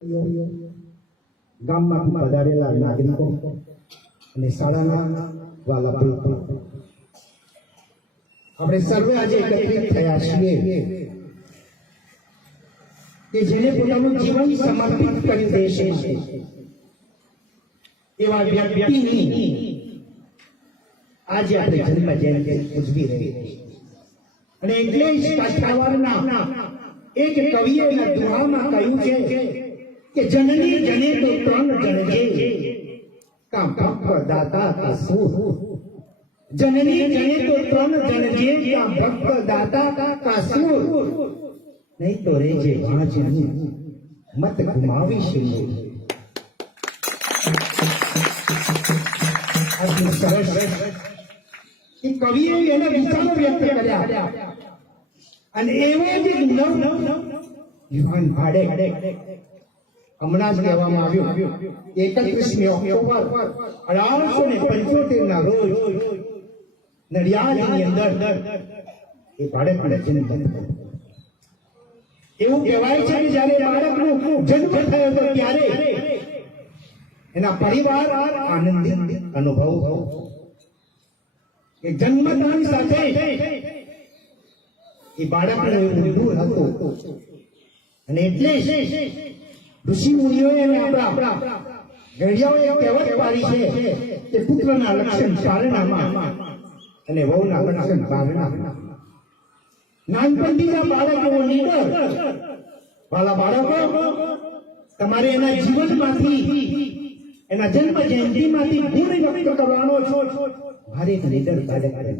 ગામમાંથી પધારેલા નાગરિકો અને શાળાના વાલા બાળકો, આપણે સર્વે આજે એકત્રિત થયા છીએ કે જેને પોતાનું જીવન સમર્પિત કરી દેશે એવા વ્યક્તિની આજે આપણે જન્મ જયંતિ ઉજવી રહી છે. અને એટલે જ કાઠિયાવાડના એક કવિએ દુહામાં કહ્યું છે કે જનની જને તો ત્રણ જણજે, કા ભક્ત દાતા કા સુર. જનની જને તો ત્રણ જણજે, કા ભક્ત દાતા કા સુર. નહીં તો રેજે વાંચની મત ગુમાવીશ નહીં. આટલું સરસ એ કવિએ એના વિચારો વ્યક્ત કર્યા. અને એવો જ યુવાન ભાડે હમણાં જ કહેવામાં આવ્યું 31મી ઓક્ટોબર 1875 ના રોજ નડિયાદની અંદર એ ભાડે જન્મ થયો. એવું કહેવાય છે કે જ્યારે બાળકનો જન્મ થયો હતો ત્યારે એના પરિવાર આનંદિત અનુભવ કે જન્મદાન સાથે એ બાળકનો ઉદભવ હતો. અને એટલે ઋષિ મુનિઓએ આપણા ઘડિયાઓએ કહેવત પાડી છે કે પુત્રના લક્ષણ ચારણામાં અને વહુના લક્ષણ બારણામાં. નાનપણથી આ બાળકો નીકળ વાલા બાળકો, તમારે એના જીવનમાંથી એના જન્મ જયંતિમાંથી ગુણ વ્યક્ત કરવાનો છો. ભારે નિડર કાર્ય કરે.